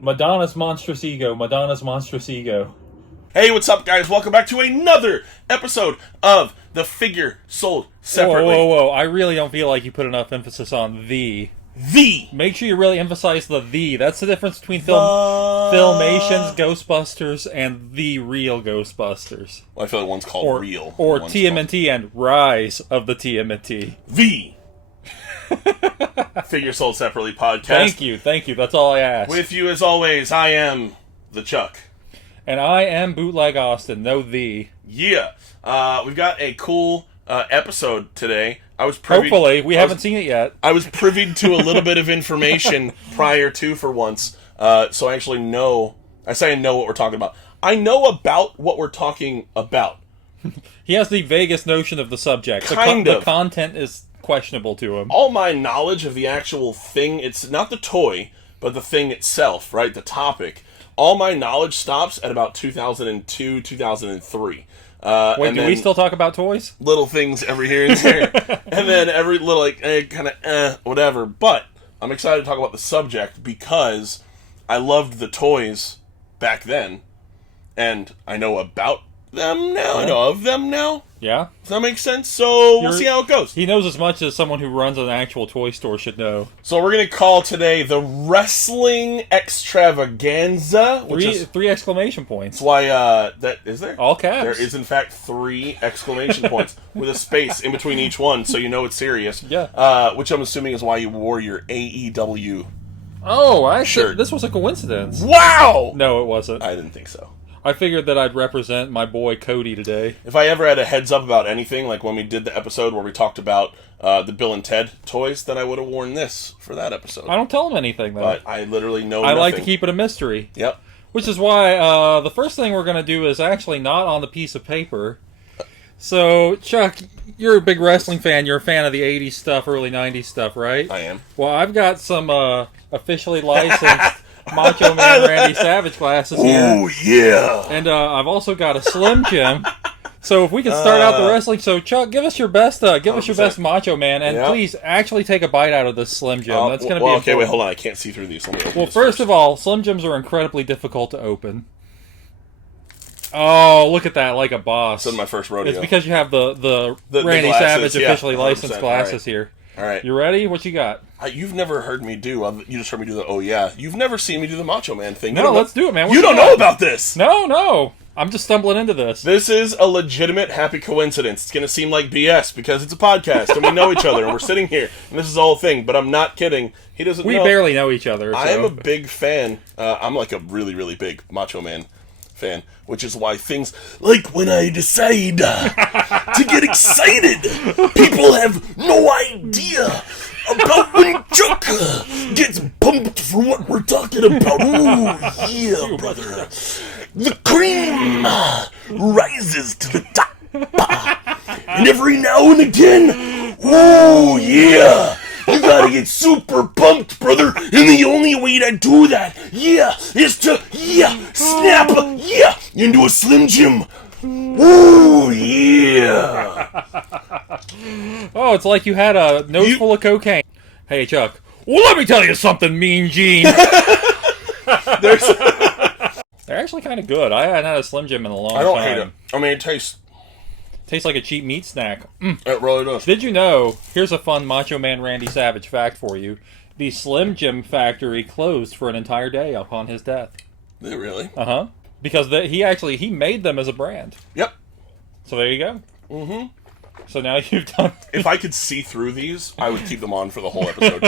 Madonna's monstrous ego. Madonna's monstrous ego. Hey, what's up, guys? Welcome back to another episode of The Figure Sold Separately. Whoa. I really don't feel like you put enough emphasis on the. The. Make sure you really emphasize the. That's the difference between Filmation's Ghostbusters and the real Ghostbusters. Well, I feel like one's called Real. Or TMNT and Rise of the TMNT. The Figure Sold Separately podcast. Thank you. That's all I ask. With you, as always, I am the Chuck. And I am Bootleg Austin. No, the. Yeah. We've got a cool episode today. Hopefully. We haven't seen it yet. I was privy to a little bit of information prior to, for once. So I actually know. I say I know what we're talking about. I know about what we're talking about. He has the vaguest notion of the subject. The content is questionable to him. All my knowledge of the actual thing, it's not the toy, but the thing itself, right? The topic. All my knowledge stops at about 2002, 2003. Wait, do we still talk about toys? Little things every here and there. And then every little, whatever. But I'm excited to talk about the subject because I loved the toys back then. And I know about them now. I know of them now. Yeah. Does that make sense? So we'll see how it goes. He knows as much as someone who runs an actual toy store should know. So we're going to call today the Wrestling Extravaganza. Three exclamation points. That's why, that is there? All caps. There is, in fact, 3 exclamation points with a space in between each one, so you know it's serious. Yeah. Which I'm assuming is why you wore your AEW shirt. This was a coincidence. Wow! No, it wasn't. I didn't think so. I figured that I'd represent my boy Cody today. If I ever had a heads up about anything, like when we did the episode where we talked about the Bill and Ted toys, then I would have worn this for that episode. I don't tell him anything, though. But I literally know nothing. I like to keep it a mystery. Yep. Which is why the first thing we're going to do is actually not on the piece of paper. So, Chuck, you're a big wrestling fan. You're a fan of the 80s stuff, early 90s stuff, right? I am. Well, I've got some officially licensed Macho Man Randy Savage glasses here. Oh, yeah. And I've also got a Slim Jim. So if we can start out the wrestling. So, Chuck, give us your best Macho Man. And please actually take a bite out of this Slim Jim. That's going to be important. Okay, wait, hold on. I can't see through these. Well, first of all, Slim Jims are incredibly difficult to open. Oh, look at that, like a boss. It's in my first rodeo. It's because you have the Randy glasses, Savage officially licensed glasses here. All right. You ready? What you got? You've never heard me do. You just heard me do the. Oh yeah. You've never seen me do the Macho Man thing. No, let's do it, man. You don't know about this. No. I'm just stumbling into this. This is a legitimate happy coincidence. It's going to seem like BS because it's a podcast and we know each other and we're sitting here and this is the whole thing. But I'm not kidding. He doesn't. We barely know each other. I am a big fan. I'm like a really, really big Macho Man fan, which is why things like when I decide to get excited, people have no idea about when Chuck gets pumped for what we're talking about. Oh, yeah, brother. The cream rises to the top. And every now and again, oh, yeah, you gotta get super pumped, brother. And the only way to do that, is to, snap, into a Slim Jim. Oh, yeah. Oh, it's like you had a nose full of cocaine. Hey, Chuck. Well, let me tell you something, Mean Gene. They're actually kind of good. I haven't had a Slim Jim in a long time. I don't hate it. I mean, it tastes like a cheap meat snack. It really does. Did you know, here's a fun Macho Man Randy Savage fact for you. The Slim Jim factory closed for an entire day upon his death. Did it really? Uh-huh. Because he made them as a brand. Yep. So there you go. Mm-hmm. So now you've done... If I could see through these, I would keep them on for the whole episode.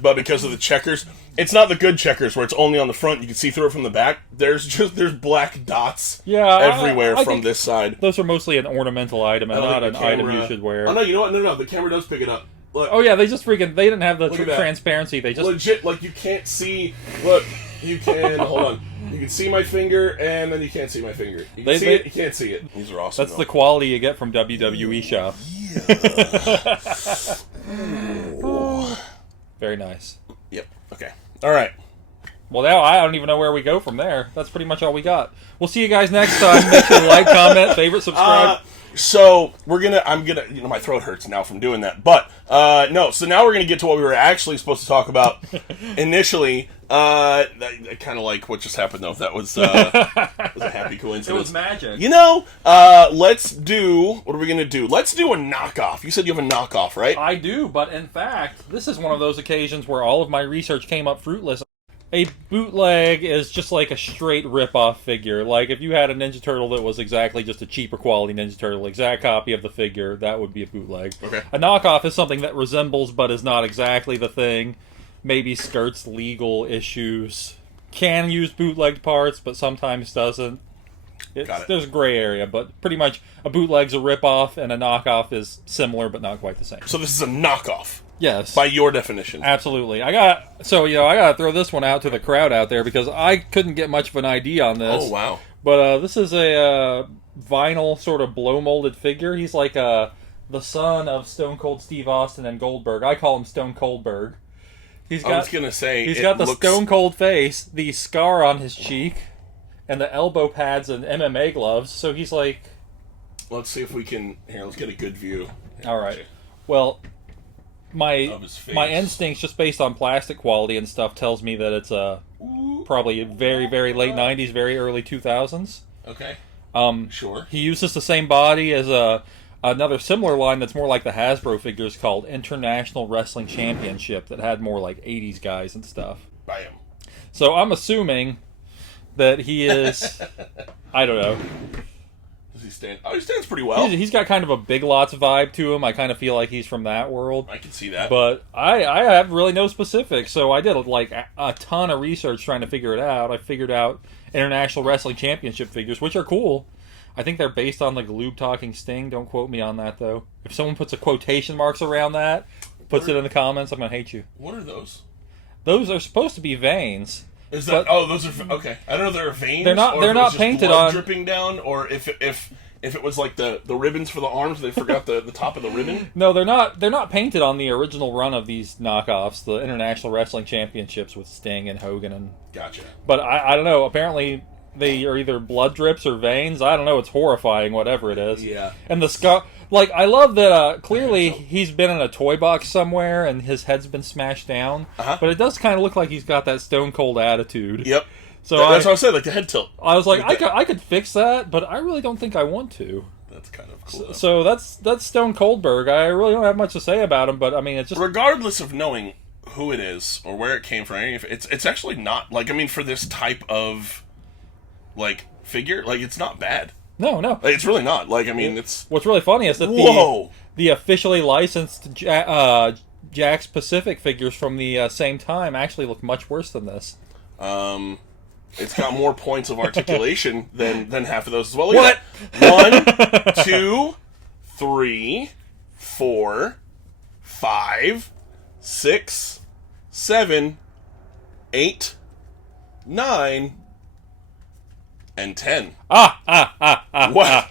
But because of the checkers, it's not the good checkers where it's only on the front, you can see through it from the back. There's black dots everywhere from this side. Those are mostly an ornamental item and not an item you should wear. Oh, no, you know what? No, the camera does pick it up. Look. Oh, yeah, they didn't have the transparency. They just... Legit, like, you can't see... Look, you can... Hold on. You can see my finger, and then you can't see my finger. You can see it, you can't see it. These are awesome. That's the quality you get from WWE Shop. Yeah. Very nice. Yep. Okay. All right. Well, now I don't even know where we go from there. That's pretty much all we got. We'll see you guys next time. Make sure to like, comment, favorite, subscribe. So my throat hurts now from doing that. But no, so now we're gonna get to what we were actually supposed to talk about initially. I kind of like what just happened though. That was a happy coincidence. It was magic. Let's do. What are we gonna do? Let's do a knockoff. You said you have a knockoff, right? I do, but in fact, this is one of those occasions where all of my research came up fruitless. A bootleg is just like a straight rip-off figure. Like, if you had a Ninja Turtle that was exactly just a cheaper quality Ninja Turtle, exact copy of the figure, that would be a bootleg. Okay. A knockoff is something that resembles but is not exactly the thing. Maybe skirts legal issues. Can use bootlegged parts, but sometimes doesn't. Got it. There's a gray area, but pretty much a bootleg's a rip-off, and a knockoff is similar but not quite the same. So this is a knockoff. Yes. By your definition. Absolutely. I gotta throw this one out to the crowd out there because I couldn't get much of an idea on this. Oh, wow. But this is a vinyl sort of blow-molded figure. He's like the son of Stone Cold Steve Austin and Goldberg. I call him Stone Coldberg. I was going to say... He's got the Stone Cold face, the scar on his cheek, and the elbow pads and MMA gloves. So he's like... Let's see if we can... Here, let's get a good view. All right. Well... My instincts, just based on plastic quality and stuff, tells me that it's probably very, very late 90s, very early 2000s. Okay. Sure. He uses the same body as another similar line that's more like the Hasbro figures called International Wrestling Championship that had more like 80s guys and stuff. Bam. So I'm assuming that he is, I don't know. Does he stand? Oh, he stands pretty well. He's got kind of a Big Lots vibe to him. I kind of feel like he's from that world. I can see that. But I have really no specifics, so I did like a ton of research trying to figure it out. I figured out International Wrestling Championship figures, which are cool. I think they're based on the Gloob Talking Sting. Don't quote me on that, though. If someone puts a quotation marks around that, puts it in the comments, I'm going to hate you. What are those? Those are supposed to be veins. Is that? Those are okay. I don't know if they're veins. They're not. They're not painted on dripping down, or if it was like the ribbons for the arms, they forgot the top of the ribbon. No, they're not. They're not painted on the original run of these knockoffs, the International Wrestling Championships with Sting and Hogan and. Gotcha. But I don't know. Apparently, they are either blood drips or veins. I don't know. It's horrifying, whatever it is. Yeah. And the scar. Like, I love that, clearly he's been in a toy box somewhere and his head's been smashed down. Uh-huh. But it does kind of look like he's got that Stone Cold attitude. Yep. So that's what I said, like the head tilt. I was like, I could fix that, but I really don't think I want to. That's kind of cool. So that's Stone Coldberg. I really don't have much to say about him, but I mean, it's just... Regardless of knowing who it is or where it came from, it's actually not, like, I mean, for this type of, like, figure, like, it's not bad. No. Like, it's really not. Like, I mean, it's... What's really funny is that the officially licensed Jakks Pacific figures from the same time actually look much worse than this. It's got more points of articulation than half of those as well. Look at 1, 2, 3, 4, 5, 6, 7, 8, 9, and 10. Wow.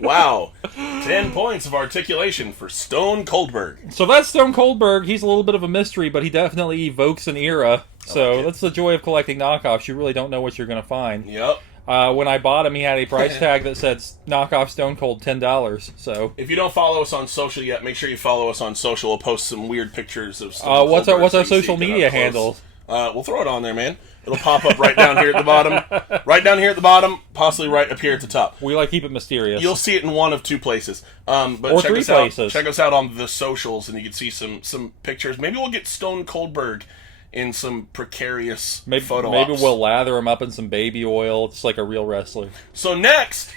Wow. 10 points of articulation for Stone Coldberg. So that's Stone Coldberg. He's a little bit of a mystery, but he definitely evokes an era. So that's the joy of collecting knockoffs. You really don't know what you're going to find. Yep. When I bought him, he had a price tag that said knockoff Stone Cold $10. So if you don't follow us on social yet, make sure you follow us on social. We'll post some weird pictures of Stone Coldberg. What's our social media handle? We'll throw it on there, man. It'll pop up right down here at the bottom. Right down here at the bottom, possibly right up here at the top. We like keep it mysterious. You'll see it in one of two places. But or check three us places. Out. Check us out on the socials, and you can see some pictures. Maybe we'll get Stone Coldberg in some precarious photo ops. Maybe we'll lather him up in some baby oil, just like a real wrestler. So next,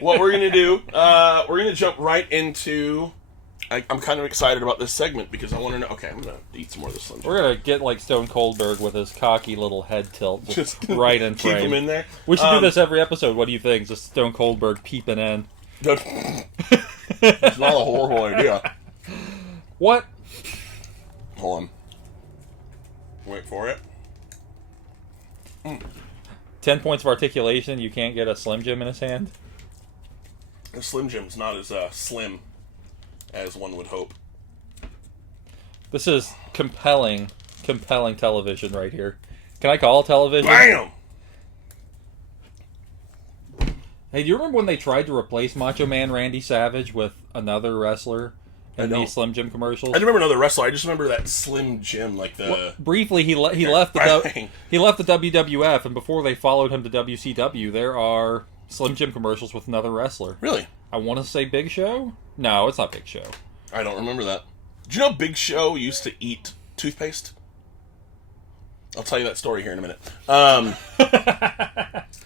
what we're going to do, we're going to jump right into... I'm kind of excited about this segment because I want to know... Okay, I'm going to eat some more of this Slim Jim. We're going to get like Stone Coldberg with his cocky little head tilt just right in frame. Keep him in there. We should do this every episode. What do you think? Just Stone Coldberg peeping in. It's not a horrible idea. What? Hold on. Wait for it. 10 points of articulation. You can't get a Slim Jim in his hand? The Slim Jim's not as slim as one would hope. This is compelling television right here. Can I call television? Bam! Hey, do you remember when they tried to replace Macho Man Randy Savage with another wrestler in these Slim Jim commercials? I don't remember another wrestler. I just remember that Slim Jim, like the... Well, briefly, he left the WWF, and before they followed him to WCW, there are Slim Jim commercials with another wrestler. Really? I want to say Big Show? No, it's not Big Show. I don't remember that. Do you know Big Show used to eat toothpaste? I'll tell you that story here in a minute.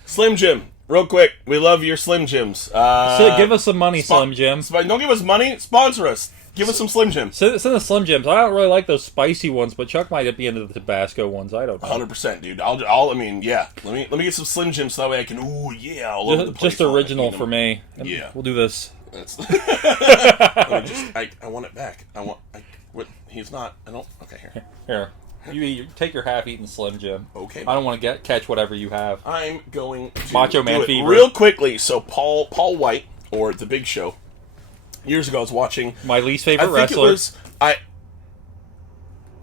Slim Jim, real quick. We love your Slim Jims. So give us some money, Slim Jim. Don't give us money. Sponsor us. Give us some Slim Jims. Send us Slim Jims. I don't really like those spicy ones, but Chuck might be into the Tabasco ones. I don't know. 100%, dude. I mean, yeah. Let me get some Slim Jims so that way I can, all over the place. Just original for me. Yeah. We'll do this. I want it back. He's not. I don't. Okay, here. Here. You take your half-eaten Slim Jim. Okay. I don't want to catch whatever you have. I'm going to Macho Man do it Fever. Real quickly. So Paul White, or The Big Show, years ago I was watching... My least favorite wrestler. I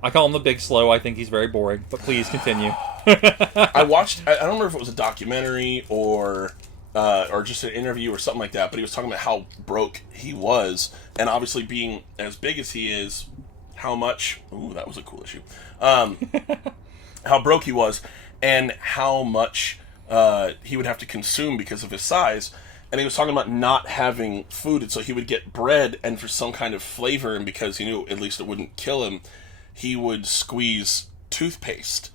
call him the Big Slow. I think he's very boring, but please continue. I watched... I don't remember if it was a documentary or just an interview or something like that, but he was talking about how broke he was, and obviously being as big as he is, how much... Ooh, that was a cool issue. How broke he was, and how much he would have to consume because of his size. And he was talking about not having food, and so he would get bread, and for some kind of flavor, and because he knew at least it wouldn't kill him, he would squeeze toothpaste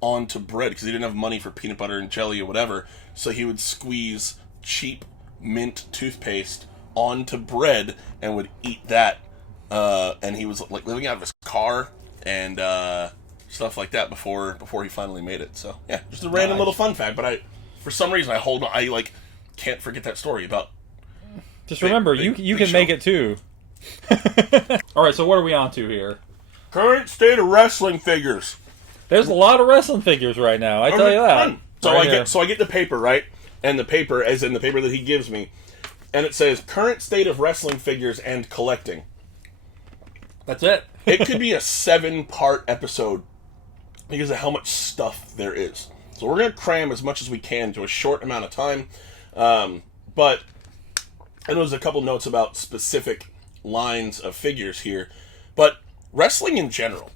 onto bread, because he didn't have money for peanut butter and jelly or whatever, so he would squeeze cheap mint toothpaste onto bread, and would eat that, and he was like living out of his car, and stuff like that before he finally made it. So yeah, just a random little fun fact. But for some reason I can't forget that story about. Just remember, you can make it too. All right, so what are we on to here? Current state of wrestling figures. There's a lot of wrestling figures right now. I tell you that. So I get the paper, right, and the paper, as in the paper that he gives me, and it says current state of wrestling figures and collecting. That's it. It could be a 7-part episode because of how much stuff there is. So we're going to cram as much as we can to a short amount of time. But I know there's a couple notes about specific lines of figures here. But wrestling in general,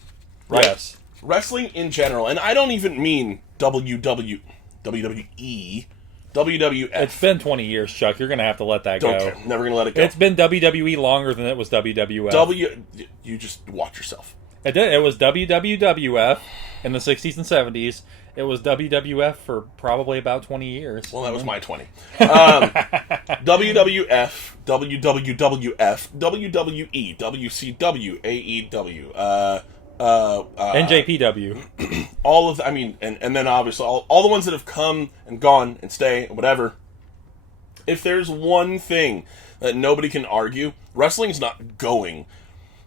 right? Yes. Wrestling in general, and I don't even mean WWE, WWF. It's been 20 years, Chuck. You're going to have to let that Don't go. care. Never going to let it go. It's been WWE longer than it was WWF. You just watch yourself. It did. It was WWF in the 60s and 70s. It was WWF for probably about 20 years. Well, that was my 20. WWF, WWWF, WWE, WCW, AEW, NJPW. all of the, and then obviously all the ones that have come and gone and stay, whatever. If there's one thing that nobody can argue, wrestling's not going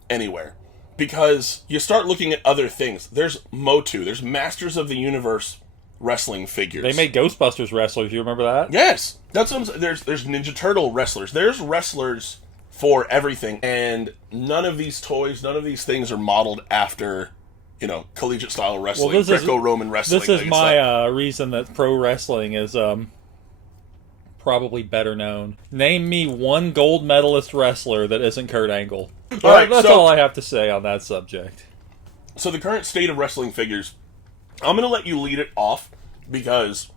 anywhere. Because you start looking at other things. There's Motu. There's Masters of the Universe wrestling figures. They made Ghostbusters wrestlers. You remember that? Yes. That's what I'm saying. There's Ninja Turtle wrestlers. There's wrestlers for everything. And none of these toys, none of these things are modeled after, collegiate style wrestling, Greco-Roman wrestling. This is my reason that pro wrestling is probably better known. Name me one gold medalist wrestler that isn't Kurt Angle. All right, that's all I have to say on that subject. So the current state of wrestling figures, I'm going to let you lead it off because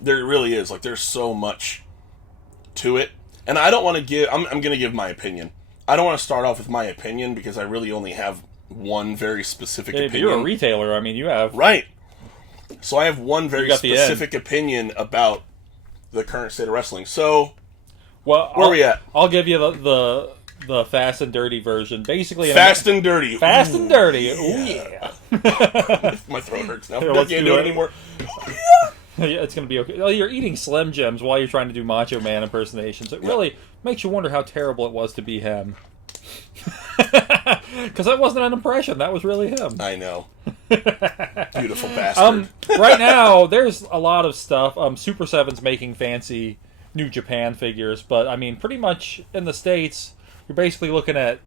there really is. There's so much to it. And I don't want to give... I'm going to give my opinion. I don't want to start off with my opinion because I really only have one very specific opinion. You're a retailer. You have... Right. So I have one very specific opinion about the current state of wrestling. So, where are we at? I'll give you the fast and dirty version. Basically, fast and dirty. Fast and dirty. Yeah. Oh yeah. My throat hurts now. Here, I can't do it anymore. Yeah, it's gonna be okay. Oh, you're eating Slim Jims while you're trying to do Macho Man impersonations. It really makes you wonder how terrible it was to be him. Because that wasn't an impression. That was really him. I know. Beautiful bastard. Right now, there's a lot of stuff. Super 7's making fancy New Japan figures, but pretty much in the States, you're basically looking at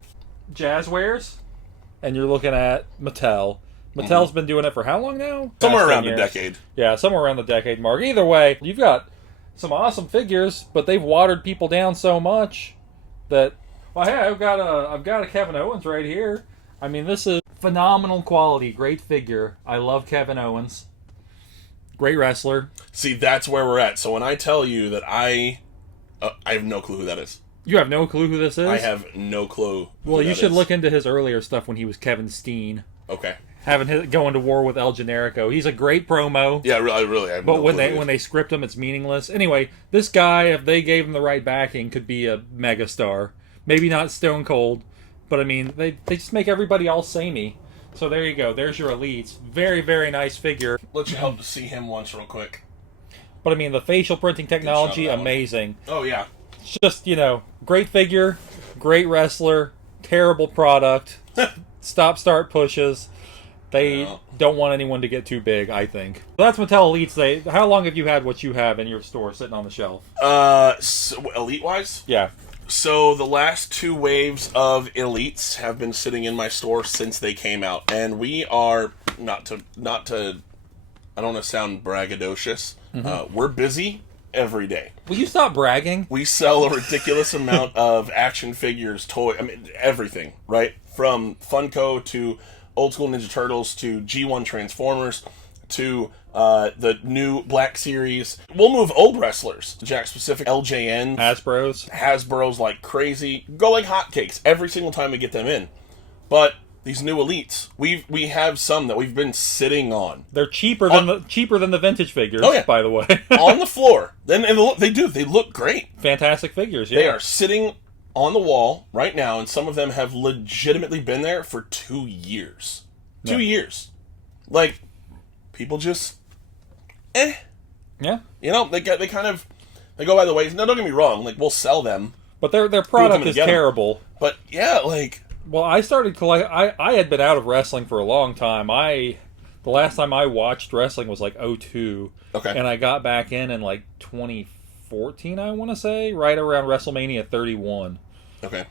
Jazzwares, and you're looking at Mattel. Mattel's been doing it for how long now? Somewhere around a decade. Yeah, somewhere around the decade mark. Either way, you've got some awesome figures, but they've watered people down so much that. Well, hey, I've got a Kevin Owens right here. I mean, this is phenomenal quality, great figure. I love Kevin Owens, great wrestler. See, that's where we're at. So when I tell you that I have no clue who that is. You have no clue who this is? I have no clue. Well, you should look into his earlier stuff when he was Kevin Steen. Okay. Going to war with El Generico. He's a great promo. Yeah, really. I have but no when clue they script him, it's meaningless. Anyway, this guy, if they gave him the right backing, could be a megastar. Maybe not Stone Cold, but I mean, they just make everybody all samey. So there you go. There's your elites. Very, very nice figure. Let you help to see him once real quick. But I mean, the facial printing technology, amazing. Oh, yeah. It's just, great figure, great wrestler, terrible product, stop-start pushes. They don't want anyone to get too big, I think. So that's Mattel Elites. How long have you had what you have in your store sitting on the shelf? So, Elite-wise? Yeah. So the last 2 waves of Elites have been sitting in my store since they came out. And we are, not to I don't want to sound braggadocious, we're busy every day. Will you stop bragging? We sell a ridiculous amount of action figures, everything, right? From Funko to Old School Ninja Turtles to G1 Transformers to the new Black Series. We'll move old wrestlers, Jack Specific, LJN, Hasbro's like crazy. Go like hotcakes every single time we get them in. But these new Elites, we have some that we've been sitting on. They're cheaper than the vintage figures. Oh, yeah. By the way, on the floor. They look great. Fantastic figures. Yeah. They are sitting on the wall right now, and some of them have legitimately been there for 2 years. 2 years. Like, people just, Yeah. They go by the ways. No, don't get me wrong. Like, we'll sell them. But their product is terrible. But, yeah, like... Well, I started I had been out of wrestling for a long time. The last time I watched wrestling was like 2002. Okay. And I got back in like 2014, I want to say, right around WrestleMania 31. Okay.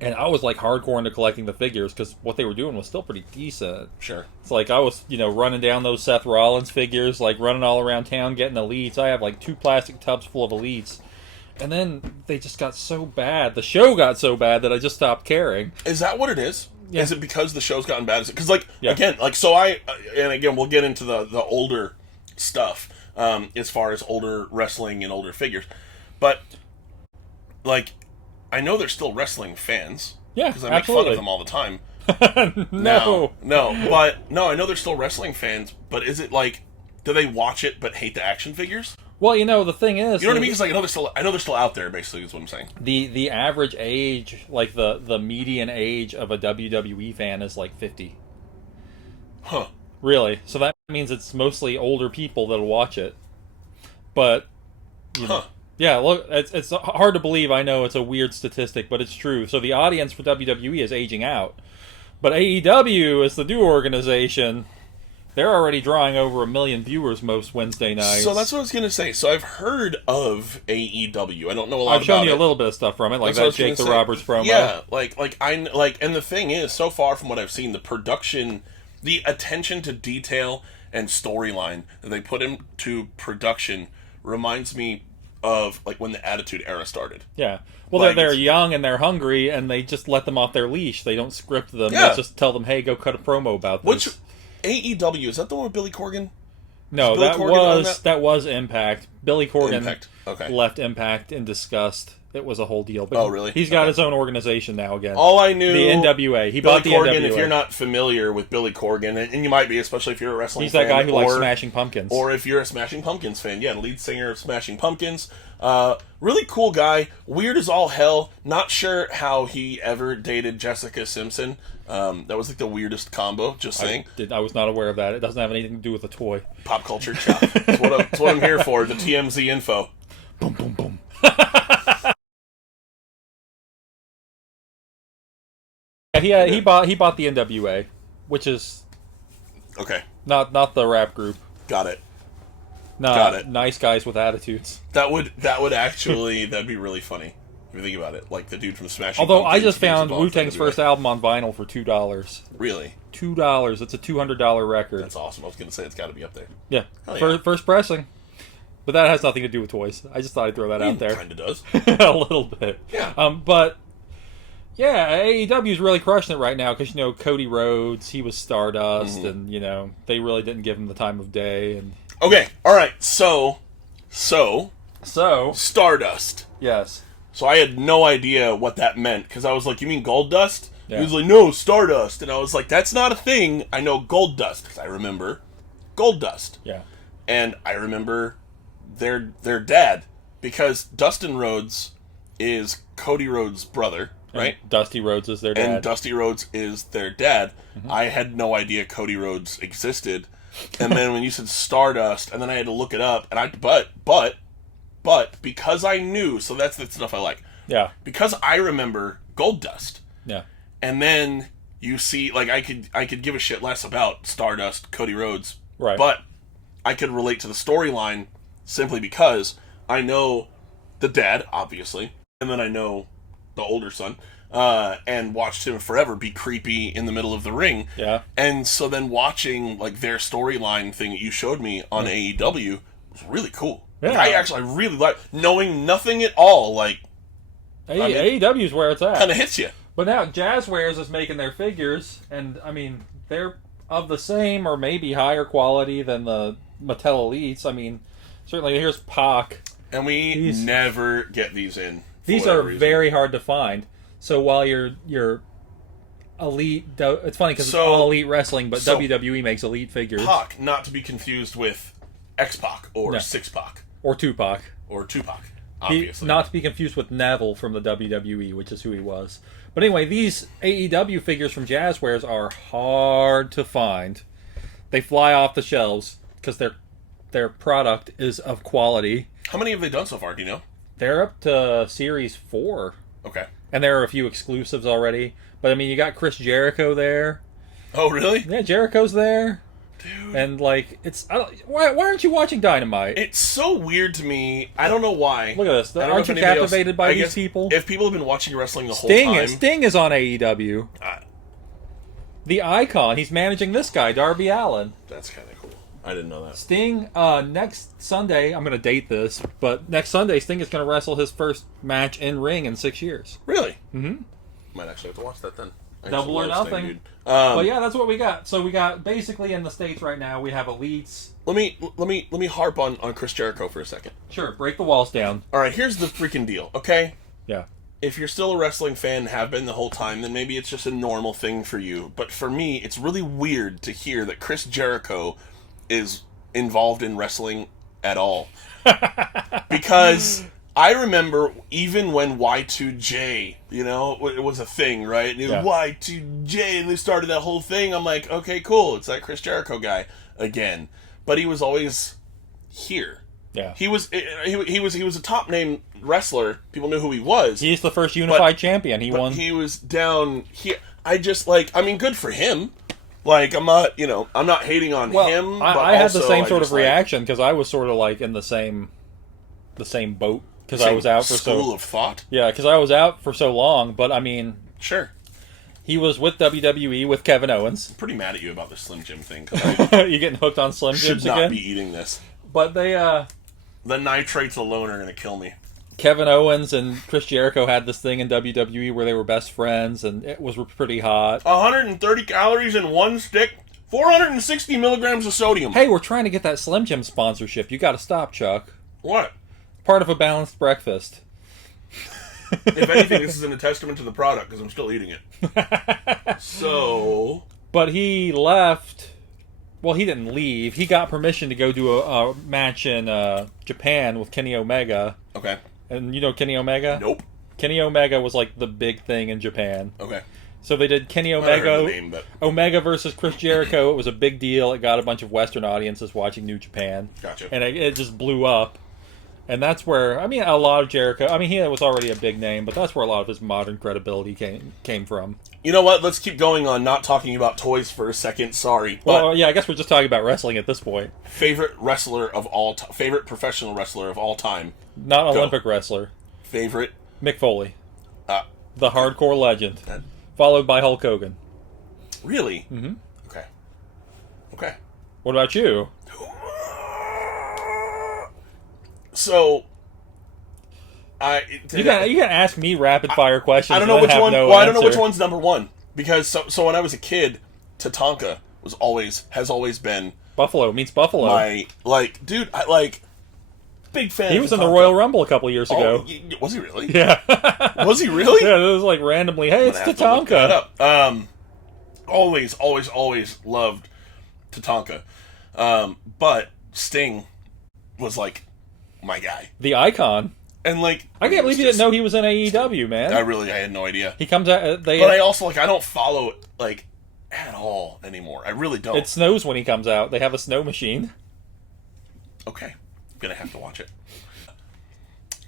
And I was like hardcore into collecting the figures because what they were doing was still pretty decent. Sure. It's like I was, running down those Seth Rollins figures, like running all around town getting Elites. I have like 2 plastic tubs full of Elites. And then they just got so bad. The show got so bad that I just stopped caring. Is that what it is? Yeah. Is it because the show's gotten bad? Because, again, and again, we'll get into the older stuff as far as older wrestling and older figures. But, I know they're still wrestling fans. Yeah, because I make fun of them all the time. No, I know they're still wrestling fans, but is it do they watch it but hate the action figures? Well, the thing is... You know what I mean? Because I know they're still out there, basically, is what I'm saying. The average age, the median age of a WWE fan is 50. Huh. Really. So that means it's mostly older people that'll watch it. But, yeah, look, it's hard to believe. I know it's a weird statistic, but it's true. So the audience for WWE is aging out. But AEW is the new organization. They're already drawing over 1 million viewers most Wednesday nights. So that's what I was going to say. So I've heard of AEW. I don't know a lot about it. I've shown you a little bit of stuff from it, like that Jake the Roberts promo. Yeah, and the thing is, so far from what I've seen, the production, the attention to detail and storyline that they put into production reminds me of when the Attitude Era started. Yeah. Well, they're young and they're hungry, and they just let them off their leash. They don't script them. Yeah. They just tell them, hey, go cut a promo about this. AEW, is that the one with Billy Corgan? No, that was Impact. Billy Corgan left Impact in disgust. It was a whole deal. But really? He's got his own organization now again. All I knew... The NWA. He bought the Corgan, NWA. if you're not familiar with Billy Corgan, and you might be, especially if you're a wrestling fan. He's that guy who likes Smashing Pumpkins. Or if you're a Smashing Pumpkins fan. Yeah, the lead singer of Smashing Pumpkins. Really cool guy. Weird as all hell. Not sure how he ever dated Jessica Simpson. That was the weirdest combo, just saying. I was not aware of that. It doesn't have anything to do with a toy. Pop culture chop. That's what I'm here for, the TMZ info. Boom, boom, boom. Yeah, he bought the NWA, which is not the rap group. Got it. Got it. Nice guys with attitudes. That would actually that'd be really funny if you think about it. Like the dude from Smashing Although Pumpkins, I just found Wu-Tang's first album on vinyl for $2. Really? $2. It's a $200 record. That's awesome. I was gonna say it's got to be up there. Yeah. First pressing. But that has nothing to do with toys. I just thought I'd throw that out there. Kind of does. A little bit. Yeah. But, yeah, AEW's really crushing it right now because, Cody Rhodes, he was Stardust, and, they really didn't give him the time of day. And Okay, all right, so, So, Stardust. yes. So I had no idea what that meant, because I was like, you mean Gold Dust? Yeah. He was like, no, Stardust. And I was like, that's not a thing. I know Gold Dust, because I remember Gold Dust. Yeah. And I remember their dad, because Dustin Rhodes is Cody Rhodes' brother, right? And Dusty Rhodes is their dad. And Dusty Rhodes is their dad. Mm-hmm. I had no idea Cody Rhodes existed. And then when you said Stardust, and then I had to look it up, and but because I knew, so that's the stuff I like. Yeah. Because I remember Gold Dust. Yeah. And then you see, like, I could give a shit less about Stardust, Cody Rhodes. Right. But I could relate to the storyline simply because I know the dad, obviously, and then I know the older son, and watched him forever be creepy in the middle of the ring. Yeah. And so then watching, like, their storyline thing that you showed me on AEW was really cool. Yeah. Like, I really like knowing nothing at all, like, AEW's where it's at. kind of hits you. But now Jazzwares is making their figures, and, I mean, they're of the same or maybe higher quality than the Mattel Elites. I mean, certainly here's Pac. And we never get these in. These are very hard to find. So while you're elite, it's funny because it's all elite wrestling, but WWE makes elite figures. Pac, not to be confused with X-Pac or Six-Pac. Or Tupac. Or Tupac, obviously. Not to be confused with Neville from the WWE, which is who he was. But anyway, these AEW figures from Jazzwares are hard to find. They fly off the shelves because their product is of quality. How many have they done so far, do you know? They're up to Series 4. Okay. And there are a few exclusives already. But, I mean, you got Chris Jericho there. Oh, really? Yeah, Jericho's there. Dude. And, like, why aren't you watching Dynamite? It's so weird to me. I don't know why. Look at this. Aren't you captivated by these people? If people have been watching wrestling the whole time... Sting is on AEW. The Icon. He's managing this guy, Darby Allin. That's kind of cool. I didn't know that. Sting, next Sunday, I'm going to date this, but next Sunday, Sting is going to wrestle his first match in ring in 6 years. Really? Mm-hmm. Might actually have to watch that then. Double or nothing. But yeah, that's what we got. So we got, basically in the States right now, we have elites. Let me harp on Chris Jericho for a second. Sure, break the walls down. All right, here's the freaking deal, okay? Yeah. If you're still a wrestling fan, have been the whole time, then maybe it's just a normal thing for you. But for me, it's really weird to hear that Chris Jericho is involved in wrestling at all. Because I remember even when Y2J, it was a thing, right? Yeah. Y2J, and they started that whole thing. I'm like, okay, cool. It's that Chris Jericho guy again. But he was always here. Yeah. He was a top name wrestler. People knew who he was. He's the first unified champion. He won. He was down here. Good for him. Like, I'm not hating on him. But I had the same sort of reaction because I was sort of like in the same boat because I was out for school of thought. Yeah, because I was out for so long. But I mean, sure. He was with WWE with Kevin Owens. I'm pretty mad at you about the Slim Jim thing. You getting hooked on Slim Jims again? Should not be eating this. But they the nitrates alone are going to kill me. Kevin Owens and Chris Jericho had this thing in WWE where they were best friends, and it was pretty hot. 130 calories in one stick, 460 milligrams of sodium. Hey, we're trying to get that Slim Jim sponsorship. You got to stop, Chuck. What? Part of a balanced breakfast. If anything, this isn't a testament to the product because I'm still eating it. So... But he left... Well, he didn't leave. He got permission to go do a match in Japan with Kenny Omega. Okay. And you know Kenny Omega? Nope. Kenny Omega was like the big thing in Japan. Okay. So they did Kenny I heard Omega, the name, but... Omega versus Chris Jericho. It was a big deal. It got a bunch of Western audiences watching New Japan. Gotcha. And it just blew up. And that's where, I mean, a lot of Jericho, I mean, he was already a big name, but that's where a lot of his modern credibility came from. You know what? Let's keep going on not talking about toys for a second. Sorry. Well, yeah, I guess we're just talking about wrestling at this point. Favorite wrestler of all time. Favorite professional wrestler of all time. Not Olympic wrestler. Favorite? Mick Foley. The hardcore legend. Followed by Hulk Hogan. Really? Mm-hmm. Okay. What about you? So, You can ask me rapid fire questions. I don't know and which have one. No Well, I don't know answer. which one's number one because so when I was a kid, Tatanka has always been Buffalo means Buffalo. my dude. Big fan. He of was in the Tatanka. Royal Rumble a couple years ago. Was he really? Yeah. Was he really? Yeah, it was like randomly. Hey, it's I'm gonna have to look that Tatanka. up. Always loved Tatanka. But Sting was like my guy. The icon. And like I can't believe you didn't know he was in AEW, man. I had no idea. He comes out. But I also I don't follow it at all anymore. I really don't. It snows when he comes out. They have a snow machine. Okay, I'm gonna have to watch it.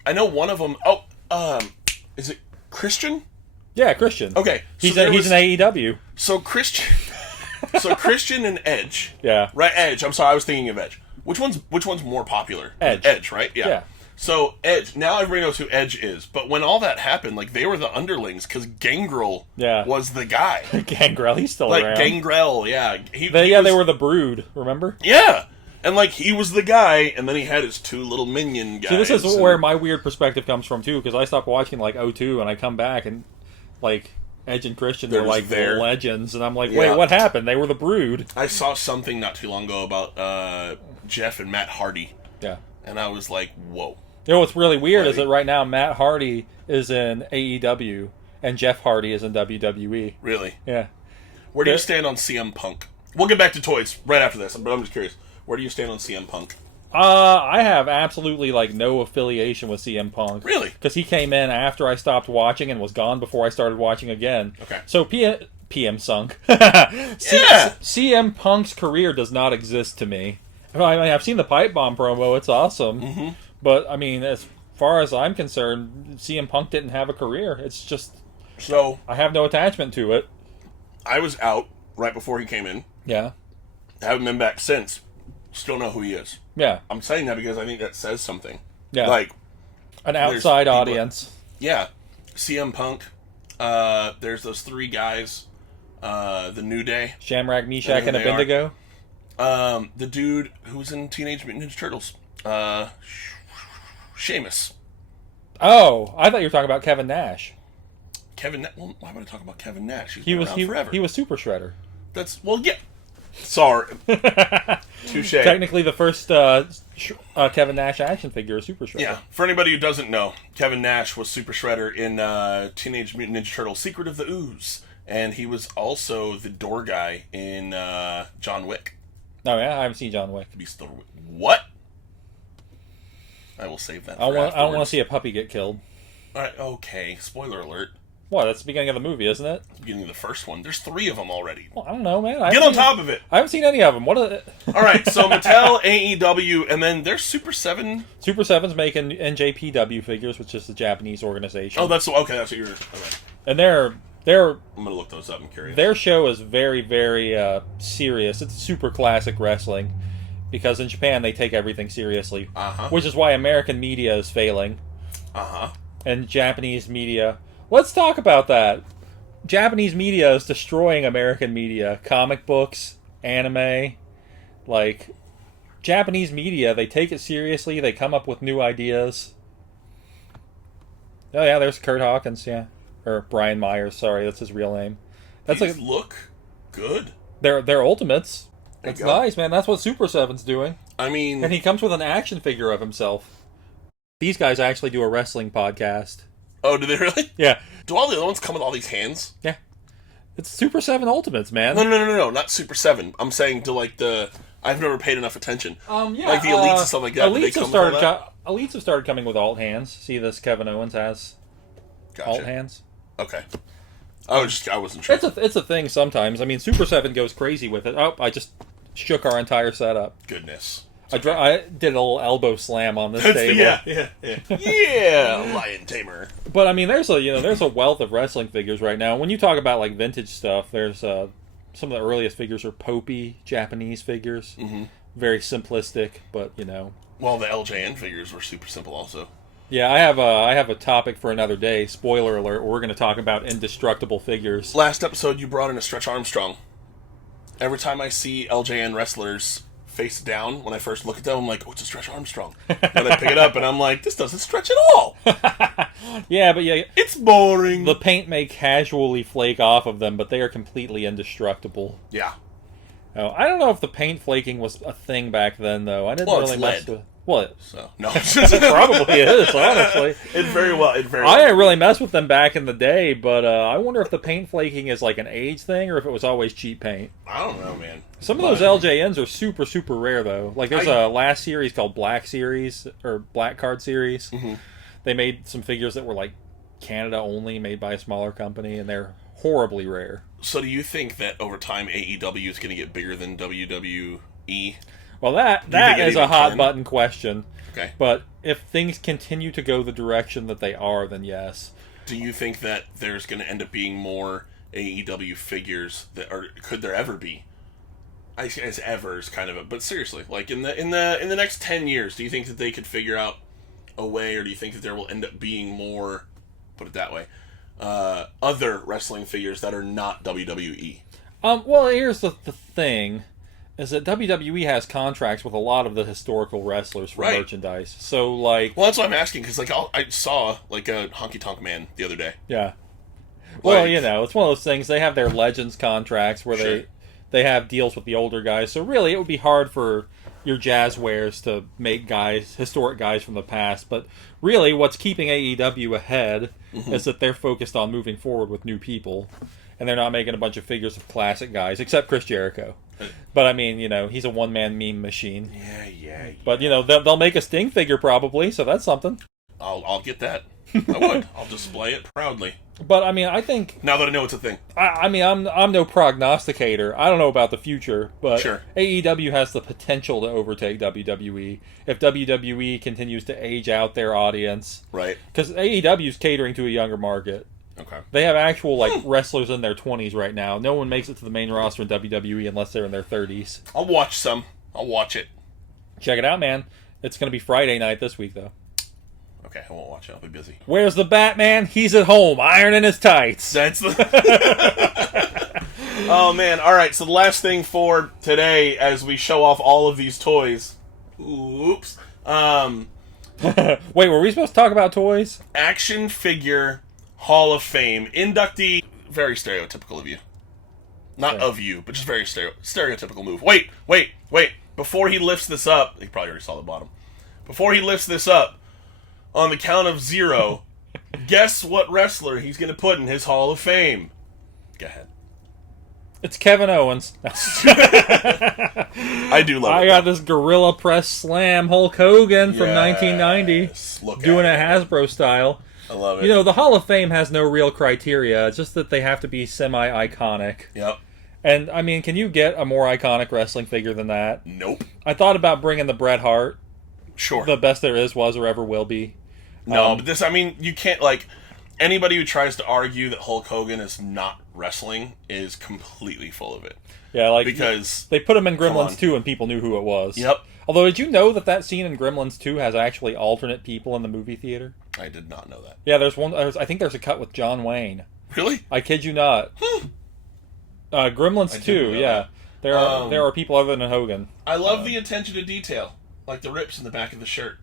I know one of them. Is it Christian? Yeah, Christian. Okay, so he's in AEW. So Christian and Edge. Yeah. Right, Edge. I'm sorry, I was thinking of Edge. Which one's more popular? Edge, right? Yeah. Yeah. So Edge. Now everybody knows who Edge is. But when all that happened, they were the underlings because Gangrel was the guy. Gangrel, he's still around. Gangrel, yeah. They were the Brood. Remember? Yeah. And he was the guy, and then he had his two little minion guys. See, this is where my weird perspective comes from too, because I stopped watching '02, and I come back and Edge and Christian were legends, and I'm like, wait, what happened? They were the Brood. I saw something not too long ago about Jeff and Matt Hardy. Yeah. And I was like, whoa. You know what's really weird is that right now Matt Hardy is in AEW and Jeff Hardy is in WWE. Really? Yeah. Where do you stand on CM Punk? We'll get back to toys right after this, but I'm just curious. Where do you stand on CM Punk? I have absolutely no affiliation with CM Punk. Really? Because he came in after I stopped watching and was gone before I started watching again. Okay. So PM Sunk. CM Punk's career does not exist to me. I mean, I've seen the Pipe Bomb promo. It's awesome. Mm-hmm. But, I mean, as far as I'm concerned, CM Punk didn't have a career. It's just... So... I have no attachment to it. I was out right before he came in. Yeah. I haven't been back since. Still know who he is. Yeah. I'm saying that because I think that says something. Yeah. An outside audience. Yeah. CM Punk. There's those three guys. The New Day. Shamrock, Meshach, and Abednego. The dude who's in Teenage Mutant Ninja Turtles. Sheamus. Oh, I thought you were talking about Kevin Nash. Well, why would I talk about Kevin Nash? He was forever. He was Super Shredder. Yeah. Sorry. Touche. Technically, the first Kevin Nash action figure is Super Shredder. Yeah. For anybody who doesn't know, Kevin Nash was Super Shredder in Teenage Mutant Ninja Turtles: Secret of the Ooze, and he was also the door guy in John Wick. Oh yeah, I haven't seen John Wick. What? I will save that. I don't want to see a puppy get killed. All right. Okay. Spoiler alert. What? That's the beginning of the movie, isn't it? It's the beginning of the first one. There's 3 of them already. Well, I don't know, man. Get on top of it. I haven't seen any of them. What? All right. So Mattel, AEW, and then there's Super 7. Super 7's making NJPW figures, which is the Japanese organization. Oh, that's okay. That's what you're. Okay. And they're. I'm gonna look those up. I'm curious. Their show is very, very serious. It's super classic wrestling, because in Japan they take everything seriously, which is why American media is failing. And Japanese media. Let's talk about that. Japanese media is destroying American media. Comic books, anime, Japanese media. They take it seriously. They come up with new ideas. Oh yeah, there's Kurt Hawkins. Yeah. Or Brian Myers, sorry, that's his real name. These look good. They're Ultimates. That's nice, man. That's what Super 7's doing. I mean... And he comes with an action figure of himself. These guys actually do a wrestling podcast. Oh, do they really? Yeah. Do all the other ones come with all these hands? Yeah. It's Super 7 Ultimates, man. No, not Super 7. I'm saying to I've never paid enough attention. Yeah. Like the Elites and stuff like that. Elites have started coming with alt hands. See this? Kevin Owens has alt hands. Okay. I wasn't sure. It's a thing sometimes. I mean, Super 7 goes crazy with it. Oh, I just shook our entire setup. Goodness. I did a little elbow slam on this table. Yeah, Lion Tamer. But I mean, there's a wealth of wrestling figures right now. When you talk about vintage stuff, there's some of the earliest figures are popey Japanese figures. Mm-hmm. Very simplistic, but Well, the LJN figures were super simple, also. Yeah, I have a topic for another day. Spoiler alert: we're going to talk about indestructible figures. Last episode, you brought in a Stretch Armstrong. Every time I see LJN wrestlers face down when I first look at them. I'm like, oh, it's a Stretch Armstrong. And I pick it up, and I'm like, this doesn't stretch at all. Yeah, but yeah, it's boring. The paint may casually flake off of them, but they are completely indestructible. Yeah. Oh, I don't know if the paint flaking was a thing back then, though. I didn't really mess with. What? So no, it probably is. Honestly, it very well. I didn't really mess with them back in the day, but I wonder if the paint flaking is like an age thing or if it was always cheap paint. I don't know, man. Some of those LJNs are super, super rare, though. Like there's a last series called Black Series or Black Card Series. Mm-hmm. They made some figures that were like Canada only, made by a smaller company, and they're horribly rare. So, do you think that over time AEW is going to get bigger than WWE? Well, that is a hot button question. Okay. But if things continue to go the direction that they are, then yes. Do you think that there's going to end up being more AEW figures that, or could there ever be? I guess ever is kind of a, but seriously, like in the next 10 years, do you think that they could figure out a way, or do you think that there will end up being more, put it that way, other wrestling figures that are not WWE? Well, here's the thing. Is that WWE has contracts with a lot of the historical wrestlers for merchandise. So, like... Well, that's what I'm asking, because like, I saw like a Honky Tonk Man the other day. Yeah. Well, you know, it's one of those things. They have their Legends contracts where they have deals with the older guys. So, really, it would be hard for your Jazzwares to make historic guys from the past. But, really, what's keeping AEW ahead is that they're focused on moving forward with new people. And they're not making a bunch of figures of classic guys, except Chris Jericho. But, I mean, you know, he's a one-man meme machine. Yeah. But, you know, they'll make a Sting figure probably, so that's something. I'll get that. I would. I'll display it proudly. But, I mean, I think... Now that I know it's a thing. I mean, I'm no prognosticator. I don't know about the future, but sure. AEW has the potential to overtake WWE if WWE continues to age out their audience. Right. Because AEW is catering to a younger market. Okay. They have actual wrestlers in their 20s right now. No one makes it to the main roster in WWE unless they're in their 30s. I'll watch some. I'll watch it. Check it out, man. It's going to be Friday night this week, though. Okay, I won't watch it. I'll be busy. Where's the Batman? He's at home, ironing his tights. That's the... Oh, man. All right, so the last thing for today as we show off all of these toys. Oops. Wait, were we supposed to talk about toys? Action figure... Hall of Fame inductee. Very stereotypical of you. Not of you, but just very stereotypical move. Wait. Before he lifts this up, he probably already saw the bottom. Before he lifts this up, on the count of 0, guess what wrestler he's going to put in his Hall of Fame? Go ahead. It's Kevin Owens. I do love it. I got this Gorilla Press Slam Hulk Hogan from 1990. Doing it Hasbro style. I love it. You know, the Hall of Fame has no real criteria. It's just that they have to be semi-iconic. Yep. And, I mean, can you get a more iconic wrestling figure than that? Nope. I thought about bringing the Bret Hart. Sure. The best there is, was, or ever will be. No, but this, I mean, you can't, like, anybody who tries to argue that Hulk Hogan is not wrestling is completely full of it. Yeah, like, because they put him in Gremlins 2 and people knew who it was. Yep. Although, did you know that scene in Gremlins 2 has actually alternate people in the movie theater? I did not know that. Yeah, there's one. I think there's a cut with John Wayne. Really? I kid you not. Gremlins 2, yeah. There are people other than Hogan. I love the attention to detail, like the rips in the back of the shirt.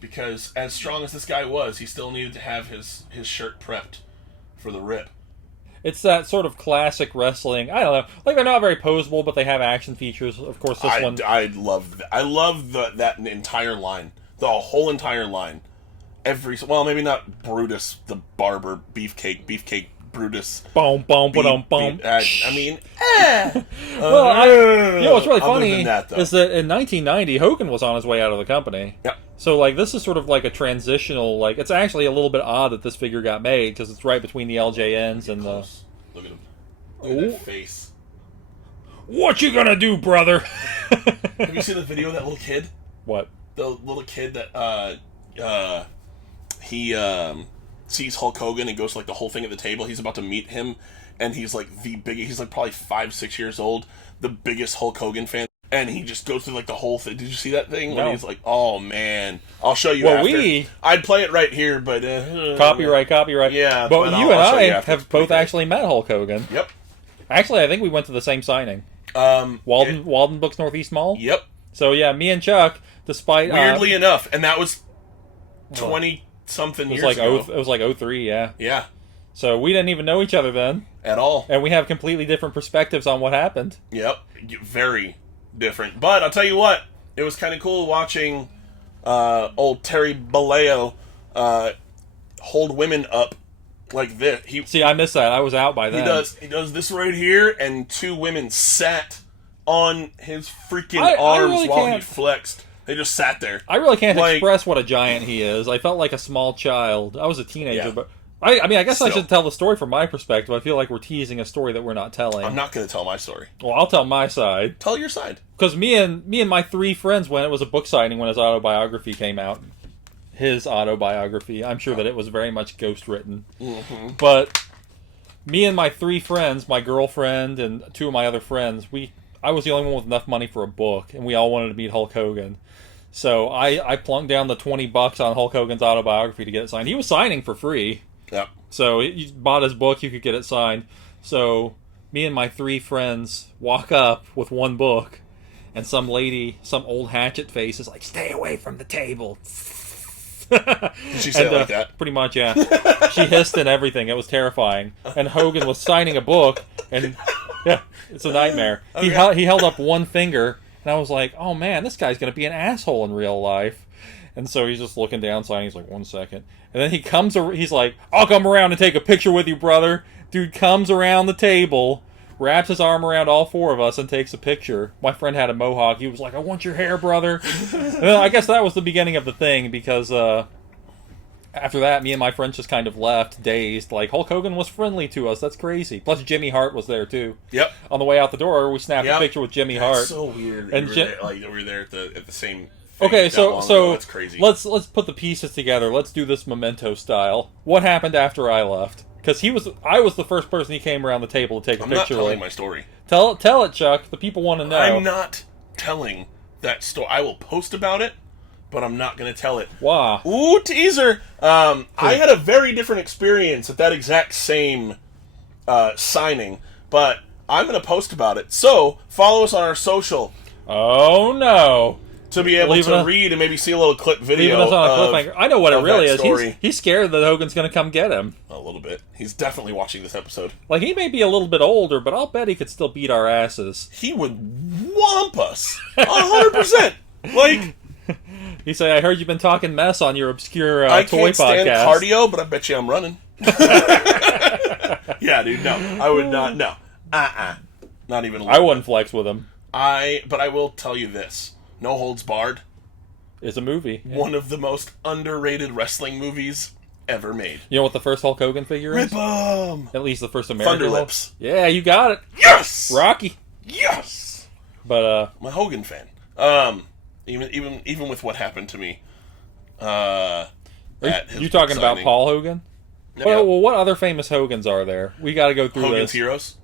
Because as strong as this guy was, he still needed to have his shirt prepped for the rip. It's that sort of classic wrestling. I don't know. Like, they're not very posable, but they have action features. Of course, this one... I love that entire line. The whole entire line. Well, maybe not Brutus the Barber, Beefcake Brutus. Boom, boom, boom, boom. I mean, well, you know what's really funny is that in 1990, Hogan was on his way out of the company. Yep. So, like, this is sort of like a transitional, like, it's actually a little bit odd that this figure got made, because it's right between the LJNs and the... Look at him. Look at that face. What you gonna do, brother? Have you seen the video of that little kid? What? The little kid that, he sees Hulk Hogan and goes to, like, the whole thing at the table. He's about to meet him, and he's like he's like probably 5-6 years old, the biggest Hulk Hogan fan, and he just goes through like the whole thing. Did you see that thing? No. When he's like, oh man, I'll show you after. I'd play it right here, but copyright. Yeah, but you and I have both actually met Hulk Hogan. Yep. Actually, I think we went to the same signing. Walden Books Northeast Mall. Yep. So yeah, me and Chuck, despite Weirdly enough, and that was 20-something years ago. It was like 03, yeah. Yeah. So we didn't even know each other then. At all. And we have completely different perspectives on what happened. Yep. Very different. But I'll tell you what, it was kind of cool watching old Terry Bolleo hold women up like this. See, I missed that. I was out by then. He does this right here, and two women sat on his freaking arms really while can't. he flexed. They just sat there. I really can't express what a giant he is. I felt like a small child. I was a teenager, but I mean, I guess I should tell the story from my perspective. I feel like we're teasing a story that we're not telling. I'm not going to tell my story. Well, I'll tell my side. Tell your side. Because me and my 3 friends went. It was a book signing when his autobiography came out. His autobiography. I'm sure that it was very much ghost-written. Mm-hmm. But me and my 3 friends, my girlfriend and 2 of my other friends, I was the only one with enough money for a book, and we all wanted to meet Hulk Hogan. So I plunked down the $20 on Hulk Hogan's autobiography to get it signed. He was signing for free. Yep. So you bought his book, you could get it signed. So me and my 3 friends walk up with 1 book, and some lady, some old hatchet face, is like, "Stay away from the table." Did she say it like that? Pretty much, yeah. She hissed and everything. It was terrifying. And Hogan was signing a book, and yeah, it's a nightmare. Okay. He held up 1 finger, and I was like, "Oh man, this guy's gonna be an asshole in real life." And so he's just looking down, signing. He's like, "1 second," and then he's like, "I'll come around and take a picture with you, brother." Dude comes around the table, wraps his arm around all 4 of us, and takes a picture. My friend had a mohawk. He was like, "I want your hair, brother." And then I guess that was the beginning of the thing, because after that, me and my friends just kind of left, dazed. Like, Hulk Hogan was friendly to us. That's crazy. Plus, Jimmy Hart was there, too. Yep. On the way out the door, we snapped a picture with Jimmy Hart. That's so weird. And we were there at the same thing. Okay, so that's crazy. Let's put the pieces together. Let's do this Memento style. What happened after I left? Because I was the first person he came around the table to take a picture with. I'm not telling my story. Tell it, Chuck. The people want to know. I'm not telling that story. I will post about it, but I'm not going to tell it. Wow. Ooh, teaser. I had a very different experience at that exact same signing, but I'm going to post about it. So, follow us on our social. Oh, no. To be able to read and maybe see a little clip video. Leaving us on a cliffhanger. I know what it really is. He's scared that Hogan's going to come get him. A little bit. He's definitely watching this episode. Like, he may be a little bit older, but I'll bet he could still beat our asses. He would whomp us. 100%. Like... He said, "I heard you've been talking mess on your obscure toy podcast." I can't stand cardio, but I bet you I'm running. Yeah, dude, no. I would not. No. Not even a little I wouldn't flex with him. But I will tell you this. No Holds Barred is a movie. Yeah. One of the most underrated wrestling movies ever made. You know what the first Hulk Hogan figure is? Rip 'em! At least the first American Thunder Lips. Yeah, you got it. Yes! Rocky. Yes! But, I'm a Hogan fan. Even with what happened to me. You talking about Paul Hogan? No, well, what other famous Hogans are there? We got to go through Hogan's this. Heroes.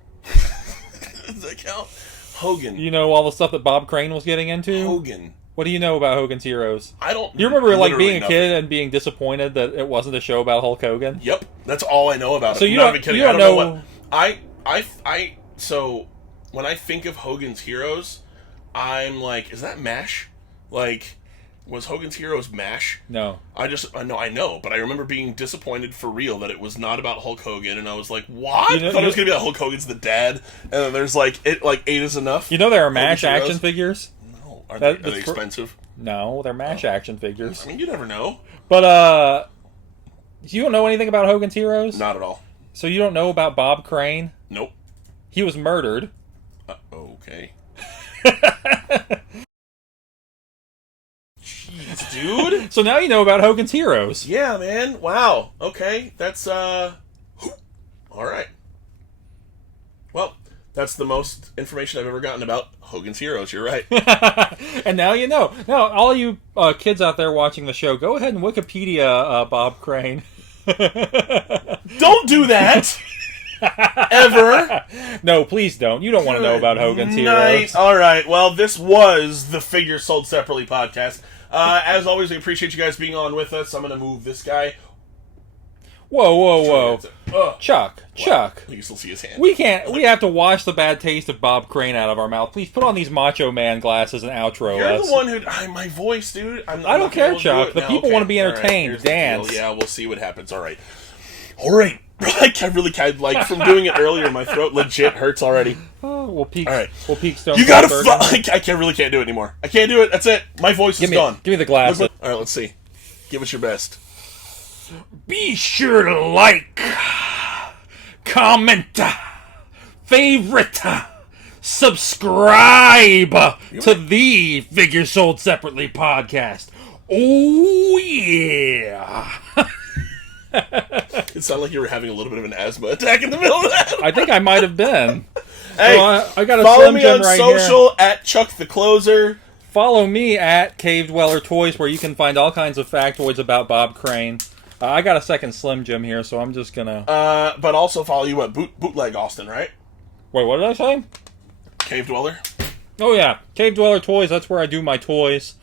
Does that count? Hogan. You know all the stuff that Bob Crane was getting into? Hogan. What do you know about Hogan's Heroes? I don't. You remember like being a kid and being disappointed that it wasn't a show about Hulk Hogan? Yep, that's all I know about it. So you don't know what So when I think of Hogan's Heroes, I'm like, is that MASH? Like, was Hogan's Heroes MASH? No. I know, but I remember being disappointed for real that it was not about Hulk Hogan, and I was like, what? I thought it was going to be about Hulk Hogan's the dad, and then there's like, 8 is enough. You know there are MASH action figures? No. Are they expensive? No, they're MASH action figures. I mean, you never know. But, you don't know anything about Hogan's Heroes? Not at all. So you don't know about Bob Crane? Nope. He was murdered. Okay. Jeez, dude. So now you know about Hogan's Heroes. Yeah, man. Wow. Okay. That's, all right. Well, that's the most information I've ever gotten about Hogan's Heroes. You're right. And now you know. Now, all you kids out there watching the show, go ahead and Wikipedia Bob Crane. Don't do that! Ever. No, please don't. You don't want to know about Hogan's Heroes. All right. Well, this was the Figure Sold Separately podcast. As always, we appreciate you guys being on with us. I'm going to move this guy. Whoa, whoa, whoa. Chuck. You can still see his hand. We have to wash the bad taste of Bob Crane out of our mouth. Please put on these Macho Man glasses and outro You're us. the one who... my voice, dude. I don't care, Chuck. The people want to be entertained. Right, Dance. Yeah, we'll see what happens. All right. I really can't, like, from doing it earlier, my throat legit hurts already. Oh, we'll peak. All right. We'll peak Stone. You gotta... I really can't do it anymore. I can't do it. That's it. My voice is gone. Give me the glasses. All right, let's see. Give us your best. Be sure to like, comment, favorite, subscribe to the Figure Sold Separately podcast. Oh, yeah. It sounded like you were having a little bit of an asthma attack in the middle of that. I think I might have been. Hey, I got a follow Slim me Jim on right social here. at Chuck the Closer. Follow me at Cave Dweller Toys, where you can find all kinds of factoids about Bob Crane. I got a second Slim Jim here, so I'm just gonna... But also follow you at Bootleg Austin, right? Wait, what did I say? Cave Dweller. Oh, yeah. Cave Dweller Toys, that's where I do my toys.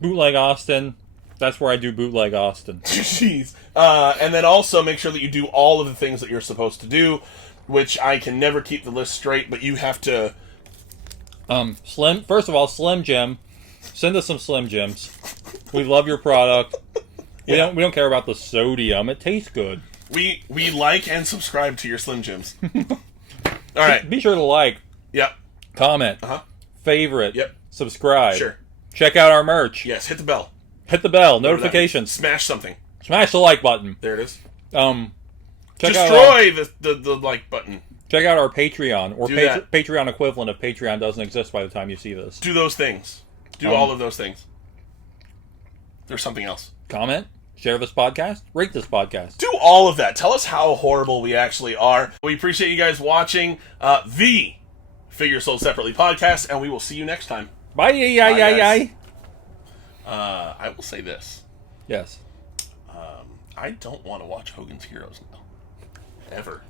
Bootleg Austin, that's where I do Bootleg Austin. Jeez. And then also make sure that you do all of the things that you're supposed to do, which I can never keep the list straight, but you have to... First of all, Slim Jim. Send us some Slim Jims. We love your product. We don't care about the sodium. It tastes good. We like and subscribe to your Slim Jims. All right. Be sure to like. Yep. Comment. Uh-huh. Favorite. Yep. Subscribe. Sure. Check out our merch. Yes, hit the bell. Hit the bell. Notifications. Smash something. Smash the like button. There it is. Destroy the like button. Check out our Patreon, or that. Patreon equivalent if Patreon doesn't exist by the time you see this. Do those things. Do all of those things. There's something else. Comment. Share this podcast. Rate this podcast. Do all of that. Tell us how horrible we actually are. We appreciate you guys watching the Figure Sold Separately podcast, and we will see you next time. Bye. Bye, I will say this. Yes. I don't want to watch Hogan's Heroes now. Ever.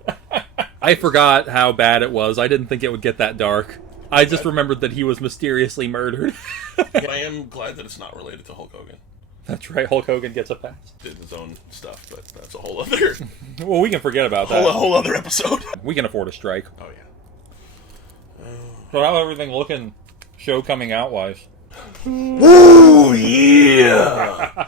I forgot how bad it was. I didn't think it would get that dark. I just remembered that he was mysteriously murdered. I am glad that it's not related to Hulk Hogan. That's right. Hulk Hogan gets a pass. Did his own stuff, but that's a whole other... Well, we can forget about that. A whole other episode. We can afford a strike. Oh, yeah. So how's everything looking, show coming out wise? Ooh, yeah!